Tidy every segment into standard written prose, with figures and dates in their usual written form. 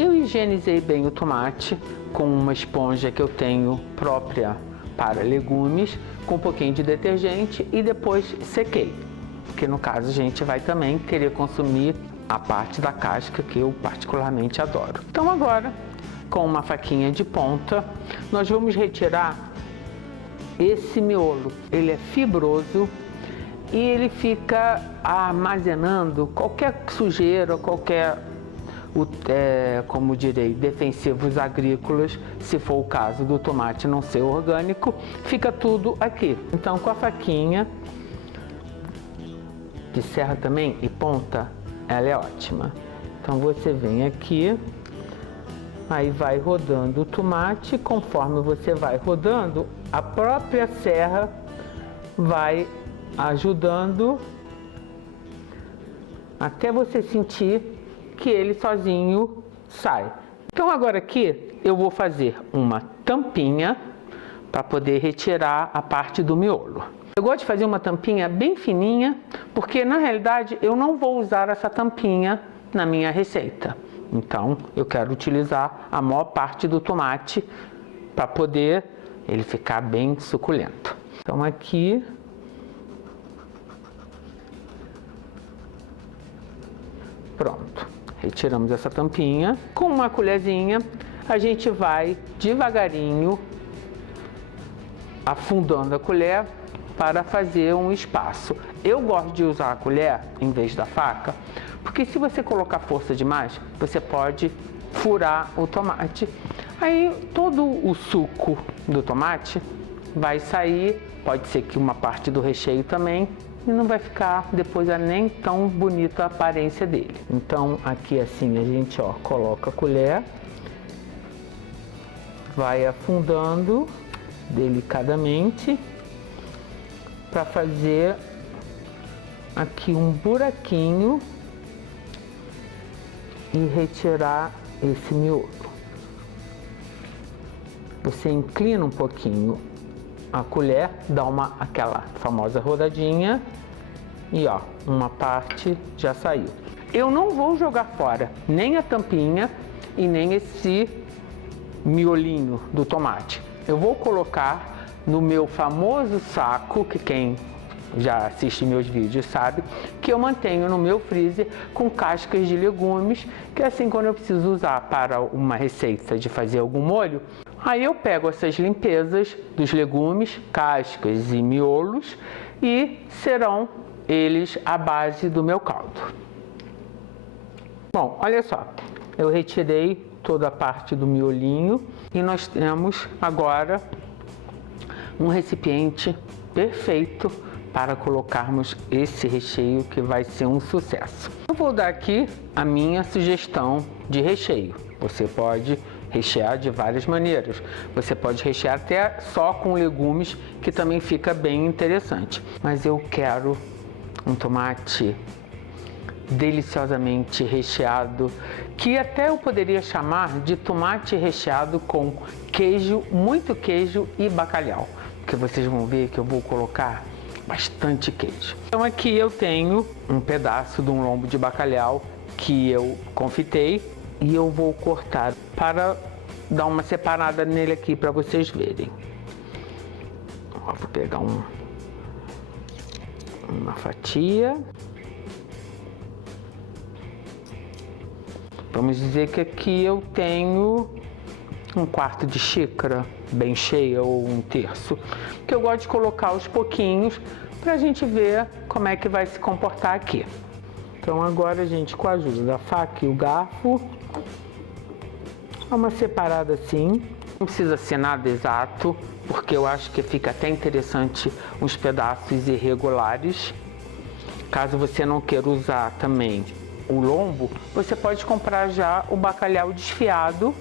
Eu higienizei bem o tomate com uma esponja que eu tenho própria para legumes, com um pouquinho de detergente e depois sequei. Porque no caso a gente vai também querer consumir a parte da casca que eu particularmente adoro. Então agora, com uma faquinha de ponta, nós vamos retirar esse miolo. Ele é fibroso e ele fica armazenando qualquer sujeira, qualquer, como direi, defensivos agrícolas, se for o caso do tomate não ser orgânico, fica tudo aqui. Então com a faquinha de serra também e ponta, ela é ótima. Então você vem aqui, aí vai rodando o tomate, conforme você vai rodando, a própria serra vai ajudando até você sentir que ele sozinho sai. Então agora aqui eu vou fazer uma tampinha para poder retirar a parte do miolo. Eu gosto de fazer uma tampinha bem fininha, porque na realidade eu não vou usar essa tampinha na minha receita. Então eu quero utilizar a maior parte do tomate para poder ele ficar bem suculento. Então aqui pronto, retiramos essa tampinha. Com uma colherzinha a gente vai devagarinho afundando a colher para fazer um espaço. Eu gosto de usar a colher em vez da faca, porque se você colocar força demais, você pode furar o tomate. Aí todo o suco do tomate vai sair, pode ser que uma parte do recheio também, e não vai ficar depois nem tão bonita a aparência dele. Então aqui assim a gente coloca a colher, vai afundando delicadamente para fazer aqui um buraquinho e retirar esse miolo. Você inclina um pouquinho a colher, dá aquela famosa rodadinha e uma parte já saiu. Eu não vou jogar fora nem a tampinha e nem esse miolinho do tomate. Eu vou colocar no meu famoso saco, que quem já assiste meus vídeos sabe, que eu mantenho no meu freezer com cascas de legumes, que assim quando eu preciso usar para uma receita de fazer algum molho, aí eu pego essas limpezas dos legumes, cascas e miolos e serão eles a base do meu caldo. Bom, olha só, eu retirei toda a parte do miolinho e nós temos agora um recipiente perfeito para colocarmos esse recheio que vai ser um sucesso. Eu vou dar aqui a minha sugestão de recheio. Você pode rechear de várias maneiras. Você pode rechear até só com legumes, que também fica bem interessante. Mas eu quero um tomate deliciosamente recheado, que até eu poderia chamar de tomate recheado com queijo, muito queijo e bacalhau, porque vocês vão ver que eu vou colocar bastante queijo. Então aqui eu tenho um pedaço de um lombo de bacalhau que eu confitei e eu vou cortar para dar uma separada nele aqui para vocês verem. Vou pegar uma fatia. Vamos dizer que aqui eu tenho um quarto de xícara bem cheia ou um terço, que eu gosto de colocar aos pouquinhos para a gente ver como é que vai se comportar aqui. Então agora a gente, com a ajuda da faca e o garfo, dá uma separada assim. Não precisa ser nada exato, porque eu acho que fica até interessante uns pedaços irregulares. Caso você não queira usar também o lombo, você pode comprar já o bacalhau desfiado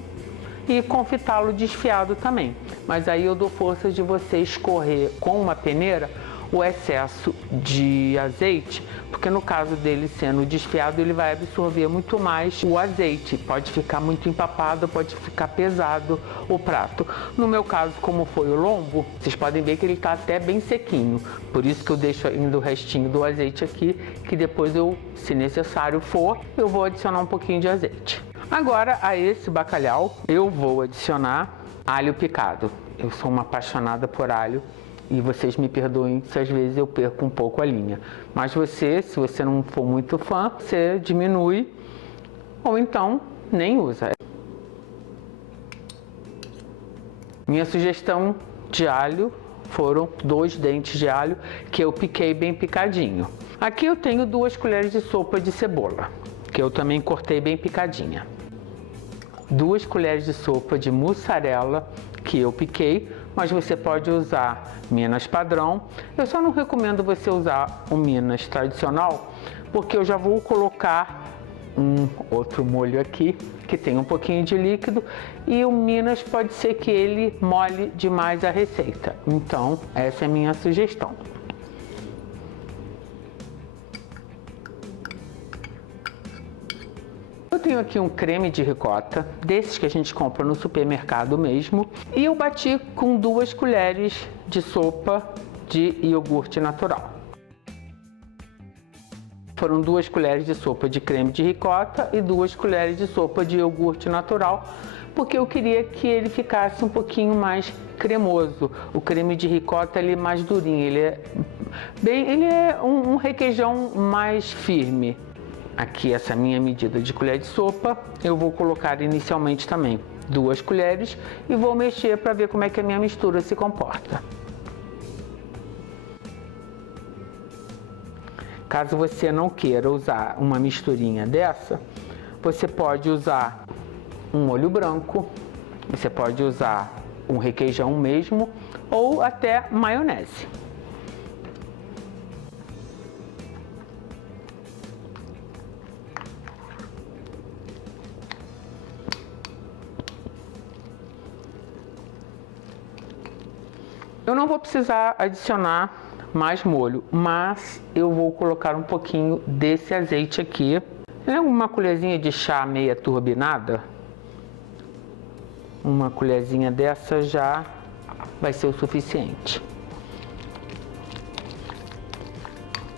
e confitá-lo desfiado também. Mas aí eu dou força de você escorrer com uma peneira o excesso de azeite, porque no caso dele sendo desfiado, ele vai absorver muito mais o azeite. Pode ficar muito empapado, pode ficar pesado o prato. No meu caso, como foi o lombo, vocês podem ver que ele está até bem sequinho. Por isso que eu deixo ainda o restinho do azeite aqui, que depois eu, se necessário for, eu vou adicionar um pouquinho de azeite. Agora, a esse bacalhau, eu vou adicionar alho picado. Eu sou uma apaixonada por alho e vocês me perdoem se às vezes eu perco um pouco a linha. Mas você, se você não for muito fã, você diminui ou então nem usa. Minha sugestão de alho foram 2 dentes de alho que eu piquei bem picadinho. Aqui eu tenho 2 colheres de sopa de cebola, que eu também cortei bem picadinha. 2 colheres de sopa de mussarela, que eu piquei, mas você pode usar Minas padrão. Eu só não recomendo você usar o Minas tradicional, porque eu já vou colocar um outro molho aqui, que tem um pouquinho de líquido, e o Minas pode ser que ele molhe demais a receita. Então, essa é a minha sugestão. Eu tenho aqui um creme de ricota, desses que a gente compra no supermercado mesmo, e eu bati com 2 colheres de sopa de iogurte natural. Foram 2 colheres de sopa de creme de ricota e 2 colheres de sopa de iogurte natural, porque eu queria que ele ficasse um pouquinho mais cremoso. O creme de ricota ele é mais durinho, ele é um requeijão mais firme. Aqui essa minha medida de colher de sopa, eu vou colocar inicialmente também 2 colheres e vou mexer para ver como é que a minha mistura se comporta. Caso você não queira usar uma misturinha dessa, você pode usar um molho branco, você pode usar um requeijão mesmo ou até maionese. Eu não vou precisar adicionar mais molho, mas eu vou colocar um pouquinho desse azeite aqui. Uma colherzinha de chá meia turbinada. Uma colherzinha dessa já vai ser o suficiente.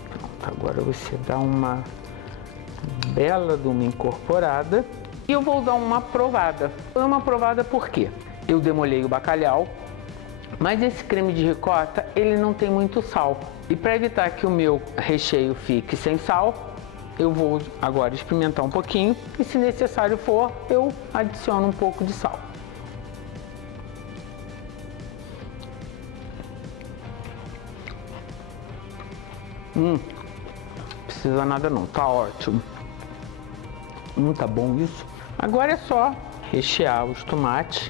Pronto, agora você dá uma bela de uma incorporada. E eu vou dar uma provada. Uma provada por quê? Eu demolhei o bacalhau, mas esse creme de ricota, ele não tem muito sal. E para evitar que o meu recheio fique sem sal, eu vou agora experimentar um pouquinho e se necessário for, eu adiciono um pouco de sal. Não precisa nada não, tá ótimo. Tá bom isso. Agora é só rechear os tomates.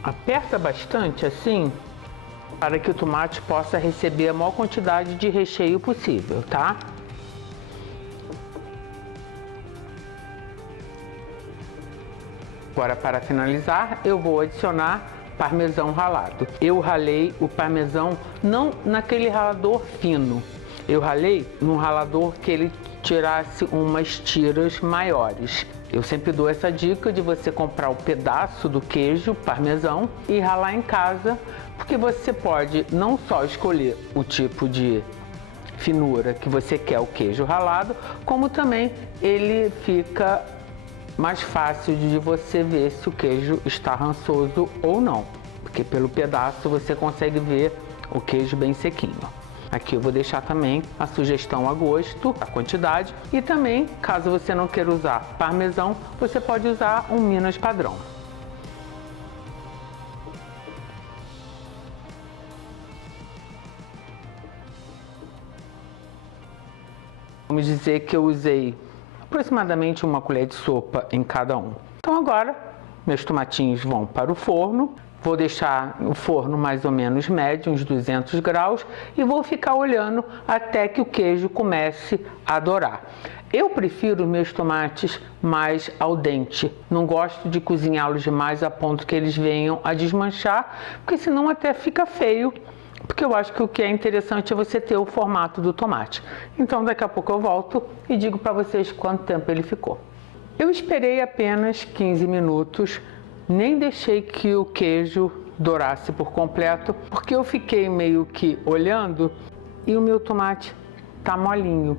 Aperta bastante assim, para que o tomate possa receber a maior quantidade de recheio possível, tá? Agora, para finalizar, eu vou adicionar parmesão ralado. Eu ralei o parmesão não naquele ralador fino, eu ralei num ralador que ele tirasse umas tiras maiores. Eu sempre dou essa dica de você comprar o pedaço do queijo parmesão e ralar em casa, porque você pode não só escolher o tipo de finura que você quer o queijo ralado, como também ele fica mais fácil de você ver se o queijo está rançoso ou não, porque pelo pedaço você consegue ver o queijo bem sequinho. Aqui eu vou deixar também a sugestão a gosto, a quantidade, e também, caso você não queira usar parmesão, você pode usar um Minas padrão. Vamos dizer que eu usei aproximadamente 1 colher de sopa em cada um. Então agora, meus tomatinhos vão para o forno. Vou deixar o forno mais ou menos médio, uns 200 graus, e vou ficar olhando até que o queijo comece a dourar. Eu prefiro meus tomates mais al dente. Não gosto de cozinhá-los demais a ponto que eles venham a desmanchar, porque senão até fica feio. Porque eu acho que o que é interessante é você ter o formato do tomate. Então daqui a pouco eu volto e digo para vocês quanto tempo ele ficou. Eu esperei apenas 15 minutos Nem deixei que o queijo dourasse por completo, porque eu fiquei meio que olhando e o meu tomate tá molinho.